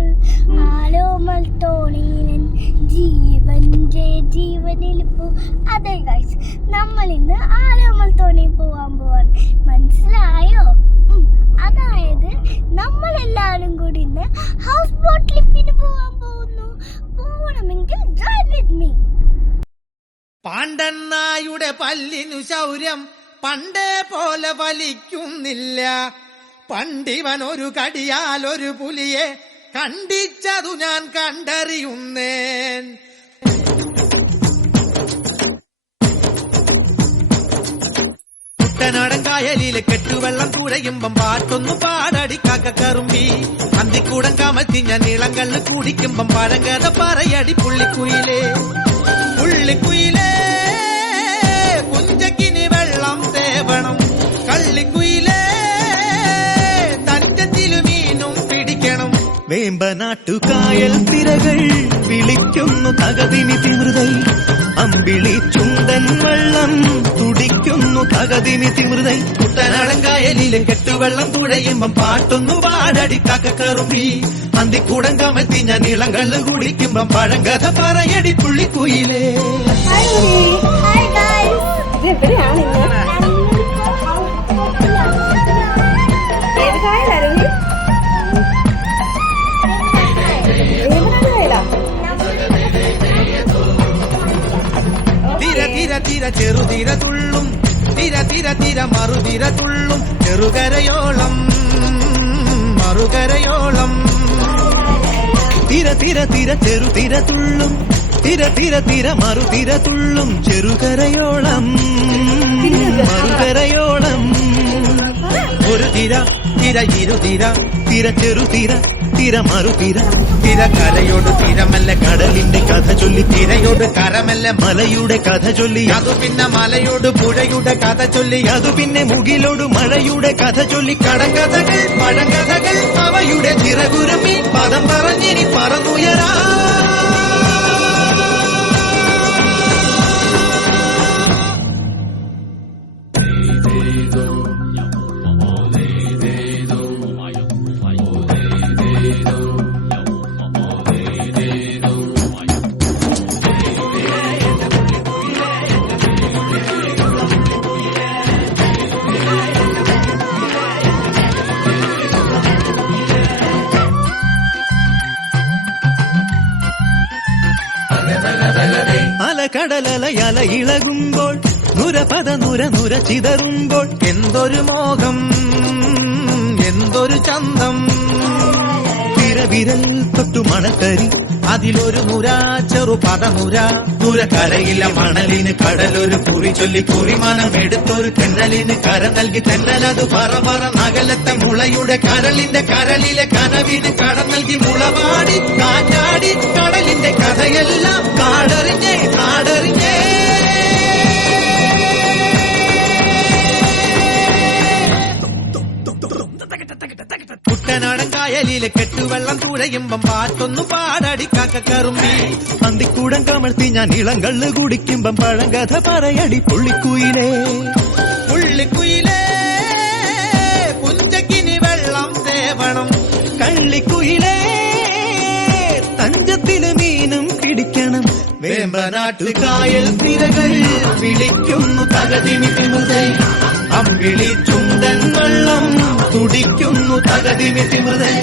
പോവുമ്പോൾ ആലോമൽ തോണിയിലൻ ജീവന്റെ ജീവനിൽ പോ. അതെ ഗൈസ്, നമ്മൾ ഇന്ന് ആലോമൽ തോണിയിൽ പോവാൻ പോവാണ്. മനസ്സിലായോ? അതായത് നമ്മളെല്ലാവരും കൂടി ഇന്ന് ഹൗസ് ബോട്ട് ട്രിപ്പിന് പോവാൻ പോകുന്നു. പോകണമെങ്കിൽ ജോയിൻ വിത്ത് മീ. പാണ്ഡന്നായുടെ പല്ലിനു ശൗര്യം പണ്ടേ പോലെ വലിക്കുന്നില്ല. പണ്ടിവൻ ഒരു കടിയാൽ ഒരു പുലിയെ കണ്ടിച്ചതു ഞാൻ കണ്ടറിയുന്നേൻ. കുട്ടനാടൻ കായലിലെ കെട്ടുവെള്ളം കുഴയുമ്പം പാട്ടൊന്നു പാടടി കാക്കക്കറുമ്പി. അന്തിക്കൂടം കമത്തി ഞാൻ ഇളങ്കള്ള് കുടിക്കുമ്പം പഴങ്കഥ പറയടി പുള്ളിക്കുയിലേ. പുള്ളിക്കുയിലേ കുഞ്ചക്കിനി വെള്ളം തേവണം. കള്ളിക്കുയിലേ തഞ്ചത്തിലു മീനും പിടിക്കണം. വേമ്പനാട്ടുകായൽ തിരകൾ വിളിക്കുന്നു തകതിനി തിമൃതൈ. അമ്പിളി ചുണ്ടൻ വെള്ളം തുടിക്കുന്നു തകതിനി തിമൃതൈ. കുട്ടനാടൻ കായലിലെ കെട്ടുവെള്ളം തുഴയുമ്പം പാട്ടൊന്നു പാടടി കാക്കക്കറുമ്പി. അന്തിക്കൂടം കമത്തി ഞാൻ ഇളങ്കള്ള് കുടിക്കുമ്പം പഴങ്കഥ പറയടി പുള്ളിക്കുയിലേ. ഹായ് ഗൈസ്, എവിടെയാണ് ഏത് കായലായിരുന്നു? തിര തിര തിര ചെറുതിര തുള്ളും, തിര തിര തിര മറുതിര തുള്ളും. ചെറുകരയോളം മറുകരയോളം. തിര തിര തിര ചെറുതിര തുള്ളും, തിര തിര തിര മറുതിര തുള്ളും. ചെറുകരയോളം മറുകരയോളം. ഒരു തിര തിര ഇരുതിര തിര ചെറുതിര തിര മറുതിര. തിര കരയോട് തിരമല്ല കടലിന്റെ കഥ ചൊല്ലി തിരയോട് കരമല്ല മലയുടെ കഥ ചൊല്ലി. അതു പിന്നെ മലയോട് പുഴയുടെ കഥ ചൊല്ലി. അതു പിന്നെ മുകിലോട് മഴയുടെ കഥ ചൊല്ലി. കടങ്കഥകൾ പഴങ്കഥകൾ അവയുടെ ചിറകുരമി പദം പറഞ്ഞിനി പറന്നുയരാ. അലകടലയല ഇളകുമ്പോൾ നുരപദ നുര നുര ചിതറുമ്പോൾ. എന്തൊരു മോഹം എന്തൊരു ചന്തം. തിരവിരൽ തൊട്ടു മണത്തരി അതിലൊരു നുര ചെറു പദനുര. നുര കരയില്ല മണലിന് കടലൊരു കുറി ചൊല്ലി. കുറിമനം എടുത്തൊരു തെന്നലിന് കര നൽകി. തെന്നലത് പറ പറ നഗലത്തെ മുളയുടെ കരളിന്റെ കരളിലെ കനവിന് കട നൽകി. മുളവാടി കാറ്റാടി കടലിന്റെ കഥയെല്ലാം കാടറിഞ്ഞേ നാടറിഞ്ഞേ. കുട്ടനാടൻ കായലിലെ കെട്ടുവെള്ളം തുഴയുമ്പം പാട്ടൊന്നു പാടടി കാക്കക്കറുമ്പി. അന്തിക്കൂടം കമഴ്ത്തി ഞാൻ ഇളങ്കള്ള് കുടിക്കുമ്പം പഴങ്കഥ പറയടി പുള്ളിക്കുയിലേ. പുള്ളിക്കുയിലേ കുഞ്ചക്കിനി വെള്ളം തേവണം. കള്ളിക്കുയിലേ തഞ്ചത്തില് മീനും പിടിക്കണം. വേമ്പനാട്ടുകായൽ തിരകൾ വിളിക്കുന്നു തകതിനി തിമൃതൈ. അമ്പിളി ചുണ്ടൻ വെള്ളം തുടിക്കുന്നു തകതിനി തിമൃതൈ.